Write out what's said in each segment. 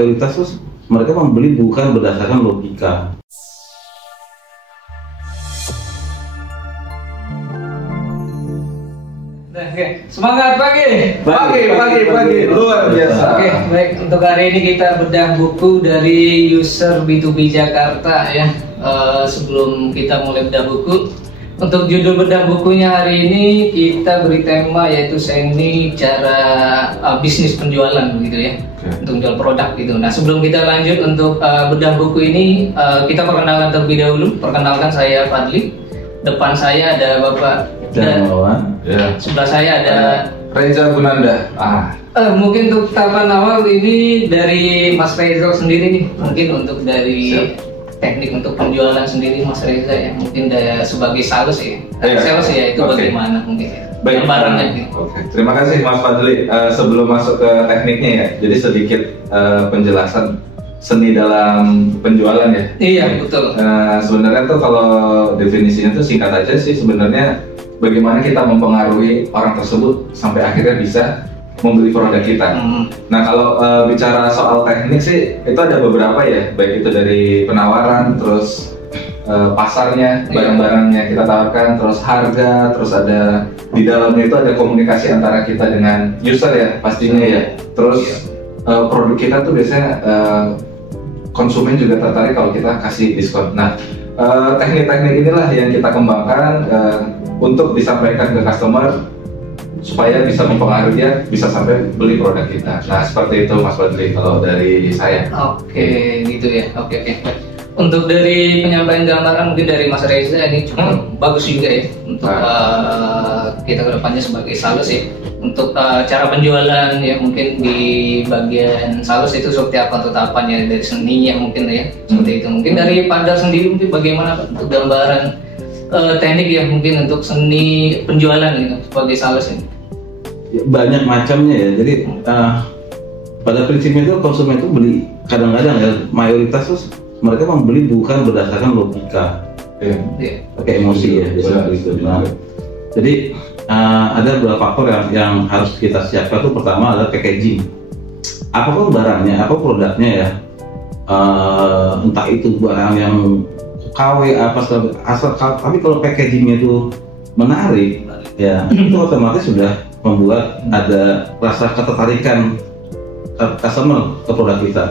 mayoritas tuh mereka membeli bukan berdasarkan logika. Oke, semangat pagi Luar biasa. Oke, baik, untuk hari ini kita bedah buku dari user B2B Jakarta ya. Sebelum kita mulai bedah buku, untuk judul bedah bukunya hari ini kita beri tema yaitu seni cara bisnis penjualan begitu ya. Untuk jual produk gitu. Nah, sebelum kita lanjut untuk bedah buku ini, kita perkenalkan terlebih dahulu. Perkenalkan, saya Fadli. Depan saya ada Bapak Darmawan. Ya. Sebelah saya ada Reza Gunanda. mungkin untuk tahapan awal ini dari Mas Reza sendiri nih, mungkin untuk dari teknik untuk penjualan sendiri Mas Reza ya, mungkin sebagai sales ya, sales ya itu bagaimana mungkin ya, gambarannya gitu. Oke, terima kasih Mas Fadli. Sebelum masuk ke tekniknya ya, jadi sedikit penjelasan seni dalam penjualan ya. Iya betul. Sebenarnya tuh kalau definisinya tuh singkat aja sih, sebenarnya bagaimana kita mempengaruhi orang tersebut sampai akhirnya bisa membeli produk kita. Nah kalau bicara soal teknik sih itu ada beberapa ya, baik itu dari penawaran, terus pasarnya, barang-barangnya kita tawarkan, terus harga, terus ada di dalamnya itu ada komunikasi antara kita dengan user ya pastinya ya. Terus produk kita tuh biasanya konsumen juga tertarik kalau kita kasih diskon. Nah teknik-teknik inilah yang kita kembangkan untuk disampaikan ke customer supaya bisa mempengaruhi dia bisa sampai beli produk kita. Nah seperti itu Mas Fadli kalau dari saya. Oke, gitu ya. Oke. Untuk dari penyampaian gambaran mungkin dari Mas Reza ini cukup bagus juga ya untuk kita kedepannya sebagai sales ya. Untuk cara penjualan ya, mungkin di bagian sales itu seperti apa untuk tahapannya dari seninya mungkin ya, seperti itu. Mungkin dari Padar sendiri mungkin bagaimana untuk gambaran teknik ya mungkin untuk seni penjualan gitu sebagai sales ini? Banyak macamnya ya. Jadi pada prinsipnya itu konsumen itu beli kadang-kadang ya, mayoritas tuh mereka membeli bukan berdasarkan logika, pakai emosi ya biasanya itu. Nah, jadi ada beberapa faktor yang harus kita siapkan. Itu pertama adalah packaging. Apapun barangnya, apa produknya ya, entah itu barang yang KW apa asal, tapi kalau packagingnya itu menarik ya, itu otomatis sudah membuat ada rasa ketertarikan customer ke produk kita.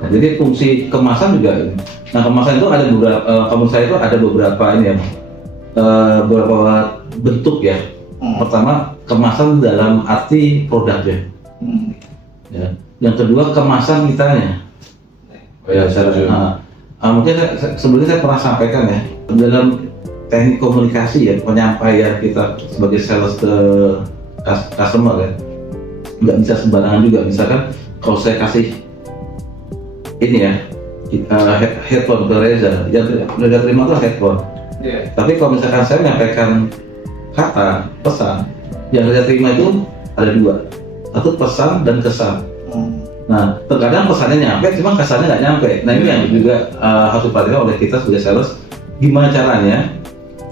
Nah, jadi fungsi kemasan juga. Nah kemasan itu ada beberapa, menurut saya itu ada beberapa ini ya, beberapa bentuk ya. Pertama kemasan dalam arti produknya. Ya. Yang kedua kemasan kitanya. Mungkin sebelumnya saya pernah sampaikan ya, dalam teknik komunikasi ya, penyampaian kita sebagai sales ke customer ya, nggak bisa sembarangan juga. Misalkan kalau saya kasih ini ya, headphone ke Reza, yang Reza terima itu headphone. Tapi kalau misalkan saya menyampaikan kata pesan, yang Reza terima itu ada dua, satu pesan dan kesan. Nah, terkadang pesannya nyampe, cuma kesannya nggak nyampe. Nah ini yang juga harus diperhatikan oleh kita sebagai sales. Gimana caranya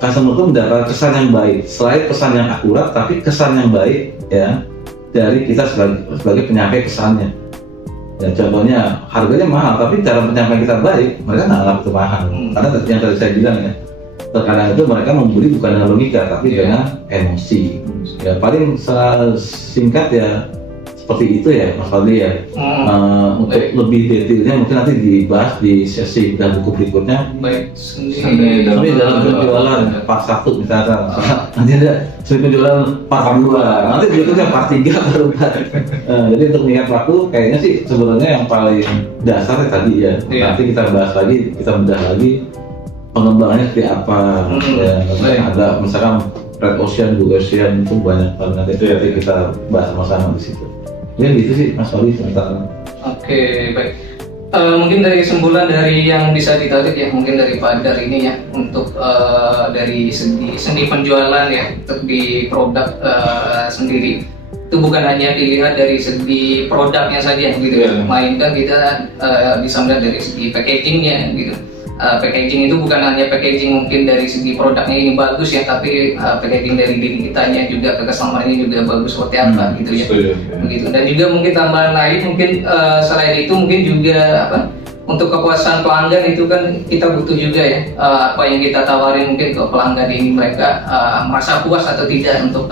customer itu mendapat kesan yang baik, selain pesan yang akurat, tapi kesan yang baik ya dari kita sebagai penyampai kesannya. Ya contohnya harganya mahal, tapi cara penyampaian kita baik, mereka nggak anggap itu mahal. Karena yang tadi saya bilang ya, terkadang itu mereka membeli bukan dengan logika, tapi dengan emosi. Ya paling singkat ya seperti itu ya Mas Fadli ya. Untuk lebih detailnya mungkin nanti dibahas di sesi dan buku berikutnya. Baik, seni dalam penjualan part 1 misalkan. Nanti ada seni penjualan part 2, nanti berikutnya part 3 baru. Jadi untuk mengingat waktu kayaknya sih sebenarnya yang paling dasar tadi ya. Nanti kita bahas lagi, kita bedah lagi pengembangannya seperti apa. Ada misalkan Red Ocean, Blue Ocean itu banyak banget, itu ya kita bahas sama-sama di situ. Ya gitu sih Mas Fadli sementara. Oke, baik. Mungkin dari kesimpulan dari yang bisa ditarik ya, mungkin dari Padar ini ya, untuk dari seni penjualan ya, untuk di produk sendiri itu bukan hanya dilihat dari segi produknya saja gitu ya, melainkan kita bisa melihat dari segi packagingnya gitu. packaging itu bukan hanya packaging mungkin dari segi produknya ini bagus ya, tapi packaging dari diri kitanya juga ke customer-nya juga bagus seperti apa gitu ya. Begitu. Dan juga mungkin tambahan lain mungkin selain itu mungkin juga apa, untuk kepuasan pelanggan itu kan kita butuh juga ya, apa yang kita tawarin mungkin ke pelanggan ini mereka merasa puas atau tidak untuk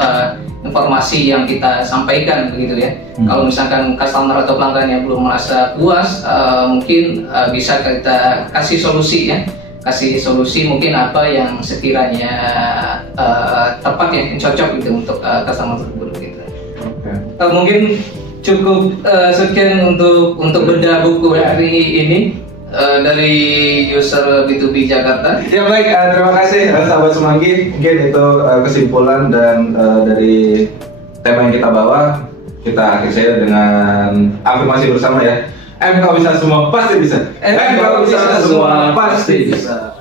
informasi yang kita sampaikan begitu ya. Kalau misalkan customer atau pelanggannya belum merasa puas, mungkin bisa kita kasih solusi ya, kasih solusi mungkin apa yang sekiranya tepat ya, yang cocok gitu untuk customer tersebut gitu. Mungkin cukup sekian untuk bedah buku hari ini dari user B2B Jakarta. Ya baik, terima kasih sahabat Semanggi. Mungkin itu kesimpulan dan dari tema yang kita bawa. Kita akhir saya dengan afirmasi bersama ya. Kalau bisa semua pasti bisa. Kalau bisa semua pasti bisa.